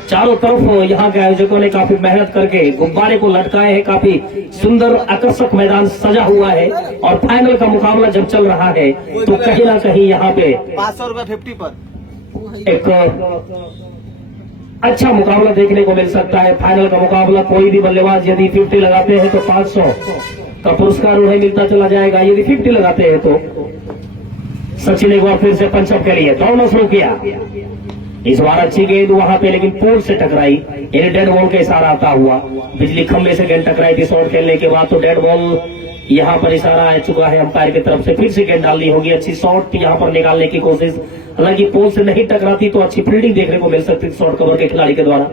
चारों तरफ यहाँ के आयोजकों ने काफी मेहनत करके गुब्बारे को लटकाए हैं, काफी सुंदर आकर्षक मैदान सजा हुआ है और फाइनल का मुकाबला जब चल रहा है तो कहीं ना कहीं यहाँ पे 500 रुपए 50 पर एक अच्छा मुकाबला देखने को मिल सकता है। फाइनल का मुकाबला, कोई भी बल्लेबाज यदि 50 लगाते हैं तो 500 का पुरस्कार उन्हें मिलता चला जाएगा, यदि 50 लगाते हैं तो। सचिन एक बार फिर से पंचम के लिए दौड़ना शुरू किया, इस बार अच्छी गेंद वहां पे लेकिन पोल से टकराई, यानी डेड बॉल का इशारा आता हुआ, बिजली खंभे से गेंद टकराई थी शॉट खेलने के बाद, तो डेड बॉल यहाँ पर इशारा आ चुका है अंपायर की तरफ से, फिर से गेंद डालनी होगी। अच्छी शॉट यहाँ पर निकालने की कोशिश, हालांकि पोल से नहीं टकराती तो अच्छी फील्डिंग देखने को मिल सकती शॉर्ट कवर के खिलाड़ी के द्वारा,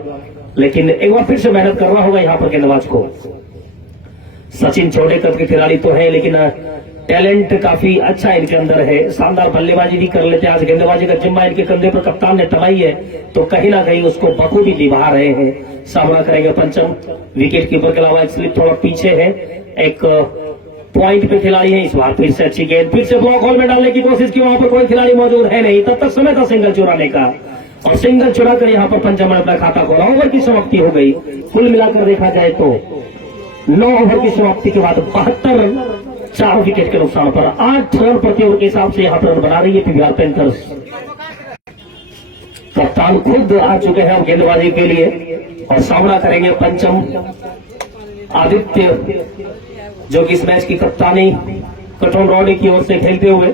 लेकिन एक बार फिर से मेहनत करना होगा यहाँ पर गेंदबाज को। सचिन छोटे कद के खिलाड़ी तो है लेकिन टैलेंट काफी अच्छा इनके अंदर है, शानदार बल्लेबाजी भी कर लेते हैं। आज गेंदबाजी का जिम्मा इनके कंधे पर कप्तान ने टलाई है, तो कहीं ना कहीं उसको बखूबी निभा रहे हैं। सामना करेंगे पंचम, विकेट कीपर के अलावा एक स्लिप थोड़ा पीछे है, एक पॉइंट पे खिलाड़ी है। इस बार फिर से अच्छी गेंद, फिर से ब्लॉक होल में डालने की कोशिश की, वहां पर कोई खिलाड़ी मौजूद है नहीं, तब तक समय था सिंगल चुराने का और सिंगल चुरा कर यहाँ पर पंचम ने अपना खाता खोला। ओवर की समाप्ति हो गई, कुल मिलाकर देखा जाए तो 9 ओवर की समाप्ति के बाद 72 रन 4 विकेट के नुकसान पर 8 रन प्रति ओवर के हिसाब से यहाँ पर रन बना रही है पीवीआर पैंथर्स। कप्तान खुद आ चुके हैं गेंदबाजी के लिए और सामना करेंगे पंचम आदित्य, जो कि इस मैच की कप्तानी कटोन रॉडी की ओर से खेलते हुए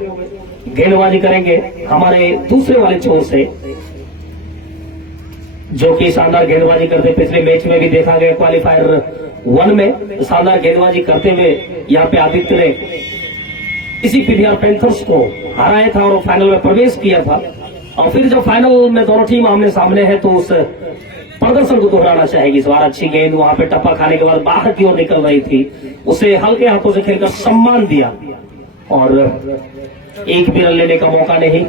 गेंदबाजी करेंगे हमारे दूसरे वाले छोर से, जो कि शानदार गेंदबाजी करते पिछले मैच में भी देखा गया। क्वालिफायर 1 में शानदार गेंदबाजी करते हुए यहाँ पे आदित्य ने इसी पीवीआर पैंथर्स को हराया था और फाइनल में प्रवेश किया था। और फिर जब फाइनल में दोनों टीम आमने सामने है तो उस प्रदर्शन को दोहराना चाहेगी। इस बार अच्छी गेंद वहां पे टप्पा खाने के बाद बाहर की ओर निकल रही थी, उसे हल्के हाथों से खेलकर सम्मान दिया और एक भी रन लेने का मौका नहीं।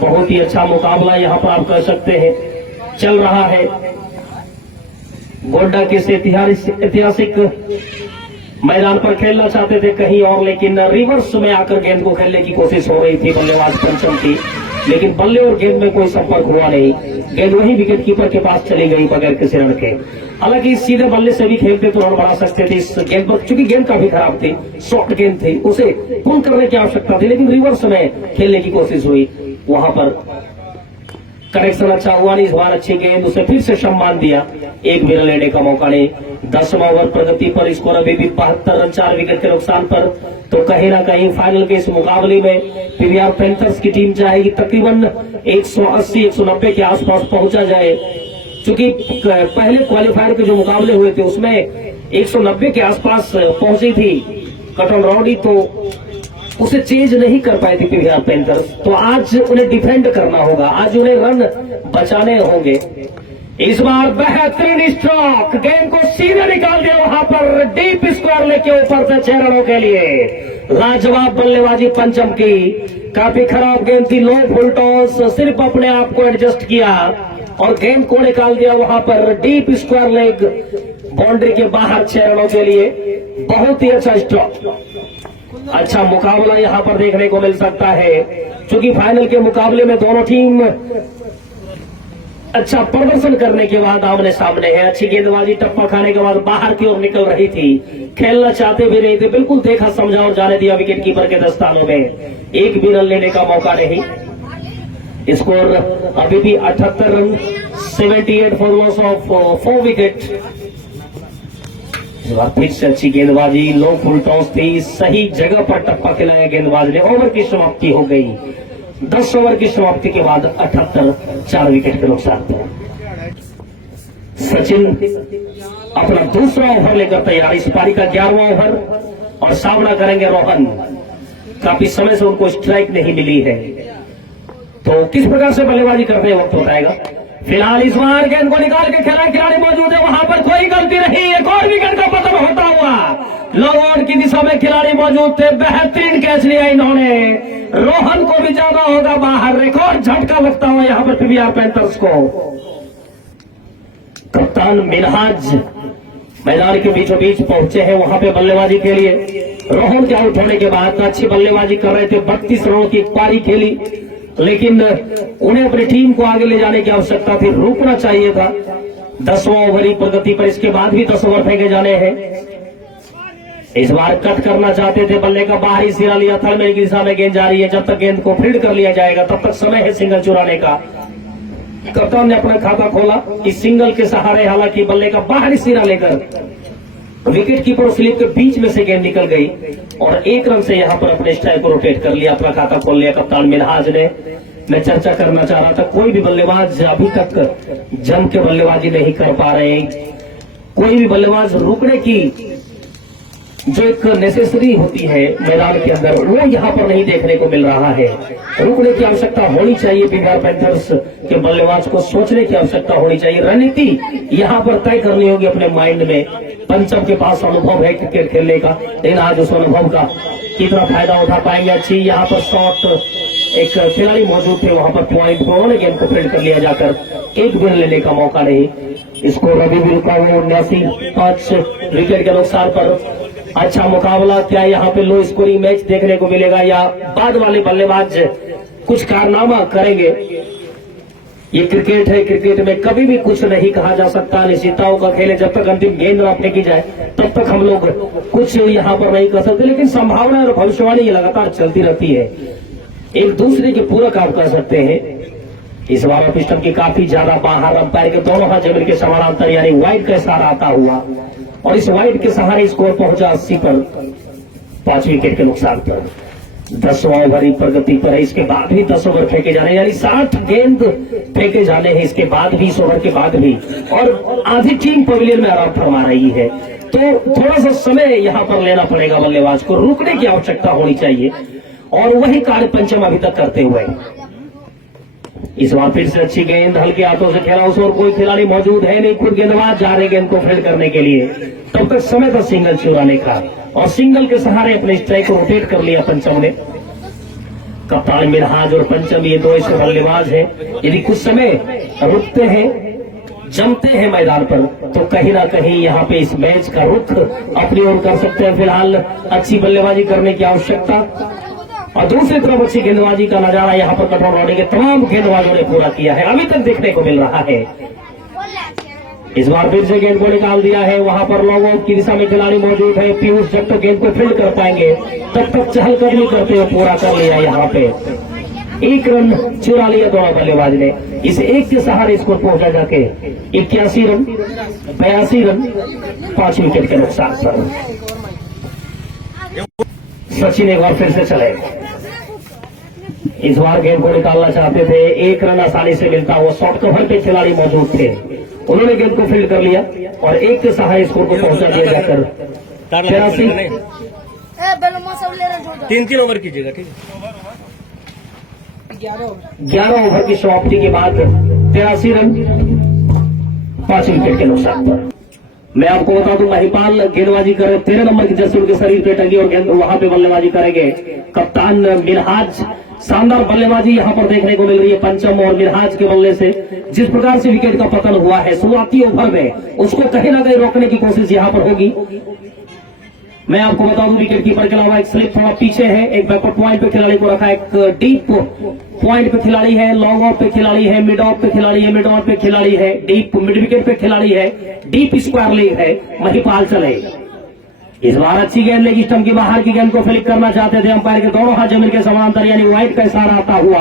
बहुत ही अच्छा मुकाबला यहाँ पर आप कह सकते हैं चल रहा है। गोड्डा के ऐतिहासिक मैदान पर खेलना चाहते थे कहीं और, लेकिन रिवर्स में आकर गेंद को खेलने की कोशिश हो रही थी बल्लेबाज पंचम की, लेकिन बल्ले और गेंद में कोई संपर्क हुआ नहीं। गेंद वही विकेट कीपर के पास चली गई बगैर किसी रन के। हालांकि सीधे बल्ले से भी खेलते तो रन बना सकते थे इस गेंद पर, चूंकि गेंद काफी खराब थी, शॉर्ट गेंद थी, उसे पूर्ण करने की आवश्यकता थी, लेकिन रिवर्स में खेलने की कोशिश हुई, वहां पर करेक्शन अच्छा हुआ नहीं। इस बार अच्छी गेंद, उसे फिर से सम्मान दिया, एक भी रन लेने का मौका नहीं। 10वां ओवर प्रगति पर, स्कोर अभी भी 72 रन 4 विकेट के नुकसान पर। तो कहीं ना कहीं फाइनल के इस मुकाबले में पीवीआर पैंथर्स की टीम चाहेगी तकरीबन 180-190 के आसपास पहुंचा जाए, क्योंकि पहले क्वालिफायर के जो मुकाबले हुए थे उसमें 190 के आसपास पहुंची थी कटोन रॉडी, तो उसे चेंज नहीं कर पाए थे पीवीआर पैंथर्स। तो आज उन्हें डिफेंड करना होगा, आज उन्हें रन बचाने होंगे। इस बार बेहतरीन स्ट्रोक, गेंद को सीधे निकाल दिया वहां पर डीप स्क्वायर लेके ऊपर से 6 रनों के लिए। लाजवाब बल्लेबाजी पंचम की। काफी खराब गेंद थी, लो फुल टॉस, सिर्फ अपने आप को एडजस्ट किया और गेंद को निकाल दिया वहां पर डीप स्क्वायर लेग, बाउंड्री के बाहर 6 रनों के लिए। बहुत ही अच्छा स्ट्रोक, अच्छा मुकाबला यहां पर देखने को मिल सकता है, क्योंकि फाइनल के मुकाबले में दोनों टीम अच्छा प्रदर्शन करने के बाद आमने सामने है। अच्छी गेंदबाजी टप्पा खाने के बाद बाहर की ओर निकल रही थी, खेलना चाहते भी नहीं थे, बिल्कुल देखा समझा और जाने दिया विकेट कीपर के दस्तानों में। एक भी रन लेने का मौका नहीं। स्कोर अभी भी 78 run, 78 for loss of 4 wicket. फिर से अच्छी गेंदबाजी, लो फुल टॉस थी, सही जगह पर टप्पा खिलाया गेंदबाज ने। ओवर की समाप्ति हो गई। 10 ओवर की समाप्ति के बाद 78, 4 विकेट के नुकसान पर सचिन अपना दूसरा ओवर लेकर तैयार। इस पारी का 11वां ओवर और सामना करेंगे रोहन। काफी समय से उनको स्ट्राइक नहीं मिली है, तो किस प्रकार से बल्लेबाजी करते वक्त बताएगा। फिलहाल इस बार गेंद को निकाल के खेला, खिलाड़ी मौजूद है वहां पर, कोई गलती नहीं। एक और विकेट का पतन होता हुआ लो बॉल की दिशा में खिलाड़ी मौजूद थे, बेहतरीन कैच लिया इन्होंने। रोहन को भी जाना होगा बाहर, रिकॉर्ड झटका लगता हुआ यहां पर पीवीआर पैंथर्स को। कप्तान मिनहाज मैदान के बीचों बीच पहुंचे हैं वहां पे बल्लेबाजी के लिए। रोहन के आउट होने के बाद अच्छी बल्लेबाजी कर रहे थे, 32 रनों की पारी खेली, लेकिन उन्हें अपनी टीम को आगे ले जाने की आवश्यकता थी, रुकना चाहिए था। 10वां ओवर ही प्रगति पर, इसके बाद भी 10 ओवर फेंके जाने हैं। इस बार कट करना चाहते थे, बल्ले का बाहरी सिरा लिया, थर्ड की दिशा में गेंद जा रही है। जब तक गेंद को फील्ड कर लिया जाएगा तब तक समय है सिंगल चुराने का। कप्तान ने अपना खाता खोला इस सिंगल के सहारे, हालांकि बल्ले का बाहरी सिरा लेकर विकेट कीपर स्लिप के बीच में से गेंद निकल गई और 1 रन से यहां पर अपने स्ट्राइक को रोटेट कर लिया, अपना खाता खोल लिया कप्तान मिनहाज ने। मैं चर्चा करना चाह रहा था, कोई भी बल्लेबाज अभी तक जम के बल्लेबाजी नहीं कर पा रहे। कोई भी बल्लेबाज रुकने की जो एक नेसेसरी होती है मैदान के अंदर, वो यहां पर नहीं देखने को मिल रहा है। रुकने की आवश्यकता होनी चाहिए, पीवीआर पैंथर्स के बल्लेबाज को सोचने की आवश्यकता होनी चाहिए, रणनीति यहां पर तय करनी होगी अपने माइंड में। पंचम के पास अनुभव है क्रिकेट खेलने का, लेकिन आज उस अनुभव का कितना फायदा उठा पाएंगे। अच्छी यहाँ पर शॉट, एक खिलाड़ी मौजूद थे वहां पर पॉइंट पर, उन्होंने गेंद को फील्ड कर लिया जाकर, एक भी लेने का मौका नहीं। स्कोर अभी भी रुका हुआ 79, 5 विकेट के नुकसान पर। अच्छा मुकाबला, क्या यहाँ पे लो स्कोरिंग मैच देखने को मिलेगा या बाद वाले बल्लेबाज कुछ कारनामा करेंगे। ये क्रिकेट है, क्रिकेट में कभी भी कुछ नहीं कहा जा सकता। निश्चितताओं का खेल है, जब तक अंतिम गेंद न फेंकी जाए तब तक हम लोग कुछ यहाँ पर नहीं कर सकते, लेकिन संभावना और भविष्यवाणी ये लगातार चलती रहती है, एक दूसरे के पूरक आप कर सकते हैं। इस बार पिस्टन की काफी ज्यादा बाहर, अंपायर के दोनों हाथ जमीन के समानांतर, यानी वाइड का सहारा आता हुआ और इस वाइड के सहारे स्कोर पहुंचा 80 पर, 5 विकेट के नुकसान पर। 10वां ओवर ही प्रगति पर है, इसके बाद भी 10 ओवर फेंके जाने, यानी 60 गेंद फेंके जाने हैं इसके बाद भी, इस ओवर के बाद भी, और आधी टीम पवेलियन में आराम फरमा रही है। तो थोड़ा सा समय यहां पर लेना पड़ेगा बल्लेबाज को, रुकने की आवश्यकता होनी चाहिए और वही कार्य पंचम अभी तक करते हुए। इस बार फिर से अच्छी गेंद हल्के हाथों से खेला, उस और कोई खिलाड़ी मौजूद है नहीं, खुद गेंदबाज जा रहे गेंद को फील्ड करने के लिए। तब तक समय था सिंगल चुराने का और सिंगल के सहारे अपने स्ट्राइक को रोटेट कर लिया पंचम ने। कप्तान मिनहाज और पंचम ये दो ऐसे बल्लेबाज हैं, यदि कुछ समय रुकते हैं, जमते हैं मैदान पर, तो कहीं ना कहीं यहाँ पे इस मैच का रुख अपनी ओर कर सकते हैं। फिलहाल अच्छी बल्लेबाजी करने की आवश्यकता और दूसरी तरफ अच्छी गेंदबाजी का नजारा यहाँ पर कठोर रौनी के तमाम गेंदबाजों ने पूरा किया है, अभी तक देखने को मिल रहा है। इस बार फिर से गेंद को निकाल दिया है, वहां पर लॉन्ग आउट की दिशा में खिलाड़ी मौजूद है। पीयूष जब तक गेंद को फील्ड कर पाएंगे तब तक चहलकदमी करते हुए पूरा कर लिया। यहाँ पे 1 रन चुरा लिया दोनों बल्लेबाज ने। इस एक के सहारे स्कोर पहुंचा जाके 81 रन, 82 रन, 5 विकेट के नुकसान पर। सचिन एक बार फिर से चले, इस बार गेंद को निकालना चाहते थे, 1 रन आसानी से मिलता हुआ, शॉर्ट कवर पे खिलाड़ी मौजूद थे, उन्होंने गेंद को फील्ड कर लिया और 1 के सहारे स्कोर को पहुंचा दिया जाकर 83 बेलमा सब ले रहे जो 3-3 ओवर कीजिएगा, ठीक है। 11 ओवर की समाप्ति के बाद 83 रन 5 विकेट के नुकसान पर। मैं आपको बता दूं, महिपाल गेंदबाजी कर रहे, 13 नंबर की जर्सी उनके शरीर पे टंगी और गेंद वहां पे बल्लेबाजी करेंगे कप्तान मिनहाज। शानदार बल्लेबाजी यहां पर देखने को मिल रही है पंचम और मिनहाज के बल्ले से। जिस प्रकार से विकेट का पतन हुआ है शुरुआती ओवर में, उसको कहीं ना कहीं रोकने की कोशिश यहां पर होगी। मैं आपको बता दूं, विकेट कीपर के अलावा एक स्लिप थोड़ा पीछे है, एक बैकवर्ड पॉइंट पे खिलाड़ी को रखा है, एक डीप पॉइंट पे खिलाड़ी है, लॉन्ग ऑफ पे खिलाड़ी है, मिड ऑफ पे खिलाड़ी है, मिड ऑन पे खिलाड़ी है, डीप मिड विकेट पे खिलाड़ी है, डीप स्क्वायर लेग है। महिपाल चले इस बार अच्छी गेंद लेगी, स्टंप की बाहर की गेंद को फ्लिक करना चाहते थे, अंपायर के दोनों हाथ जमीन के समानांतर यानी वाइड का इशारा आता हुआ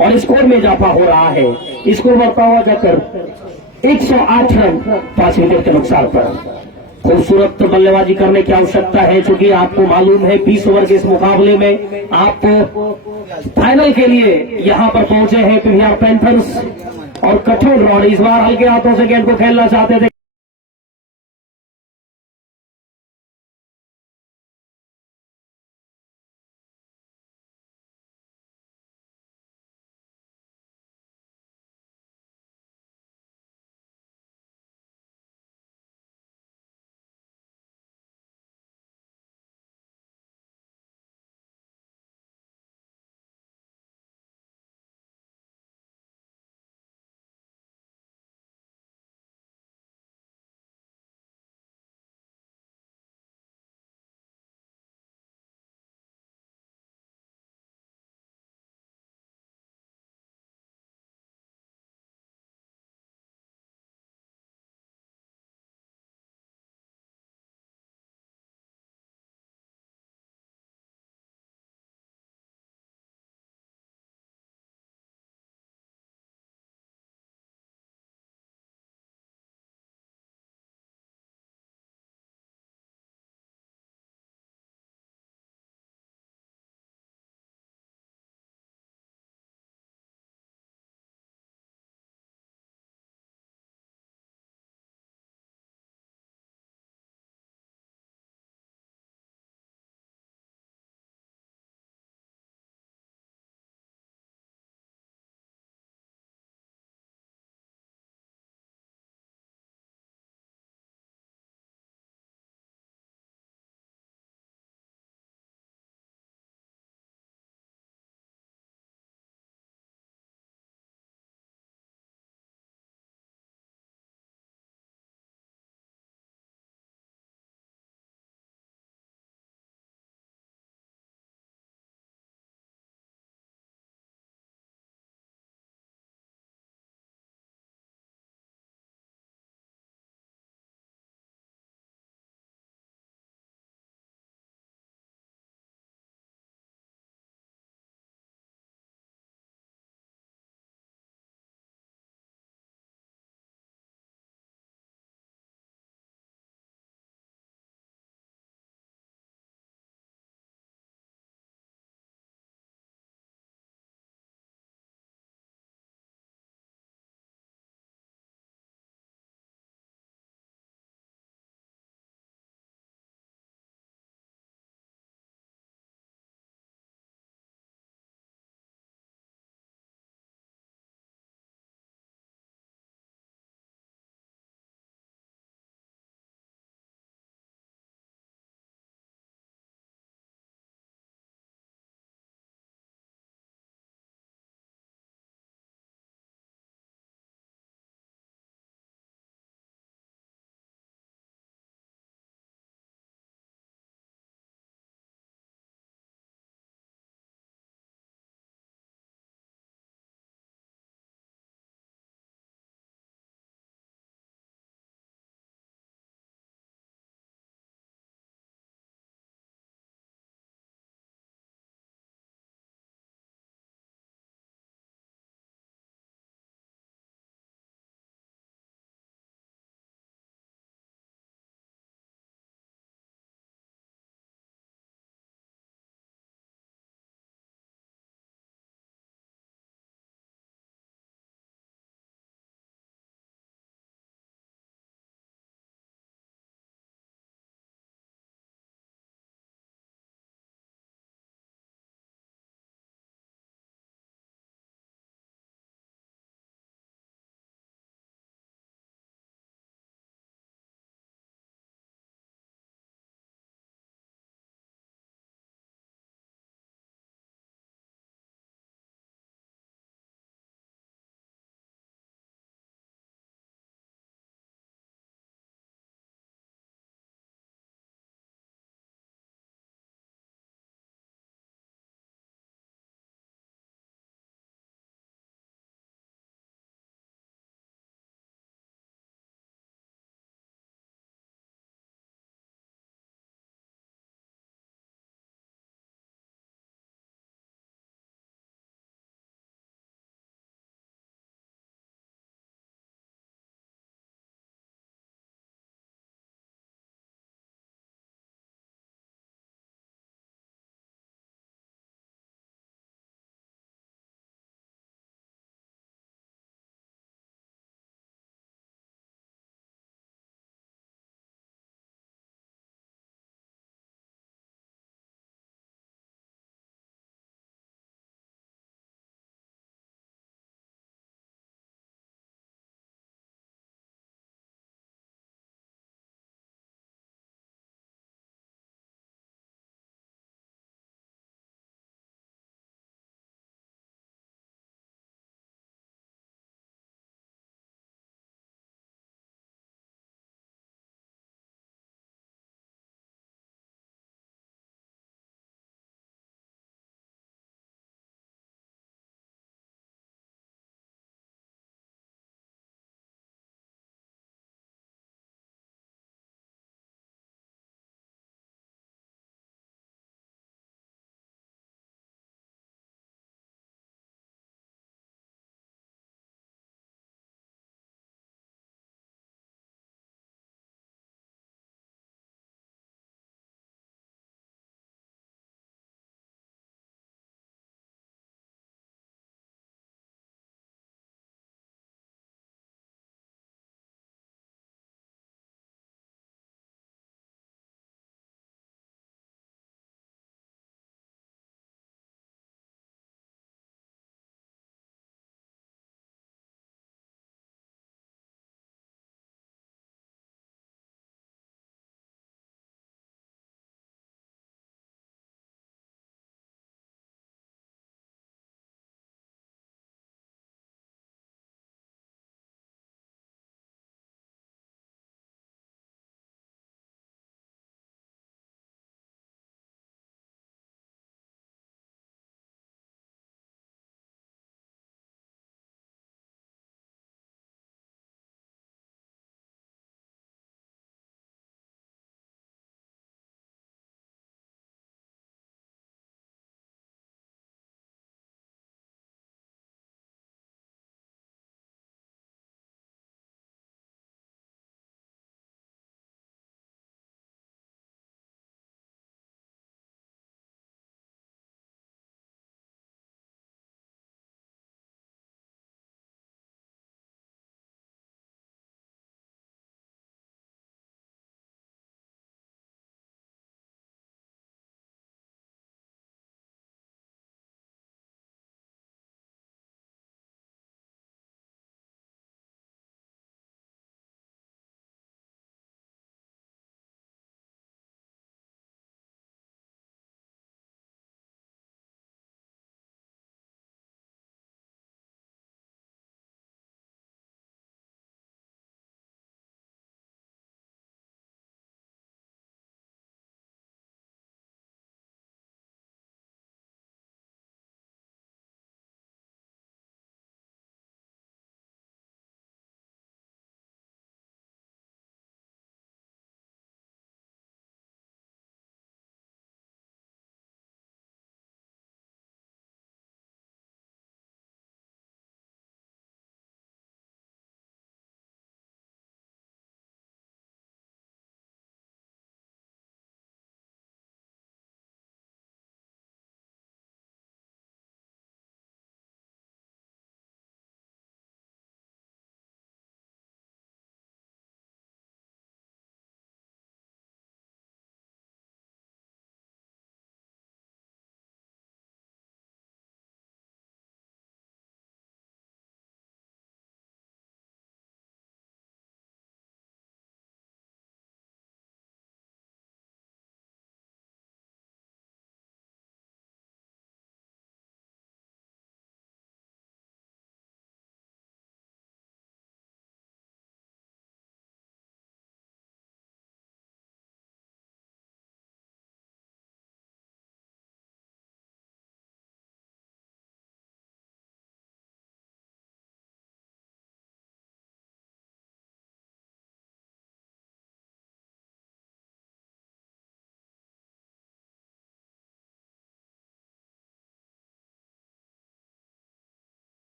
और स्कोर में इजाफा हो रहा है। स्कोर बढ़ता हुआ जाकर 108 रन 5 विकेट के नुकसान पर। खूबसूरत बल्लेबाजी करने की आवश्यकता है, चूंकि आपको मालूम है 20 ओवर के इस मुकाबले में आप फाइनल के लिए यहां पर पहुंचे हैं पीवीआर पैंथर्स और कठोर रॉड। इस बार हल्के हाथों से गेंद को खेलना चाहते थे।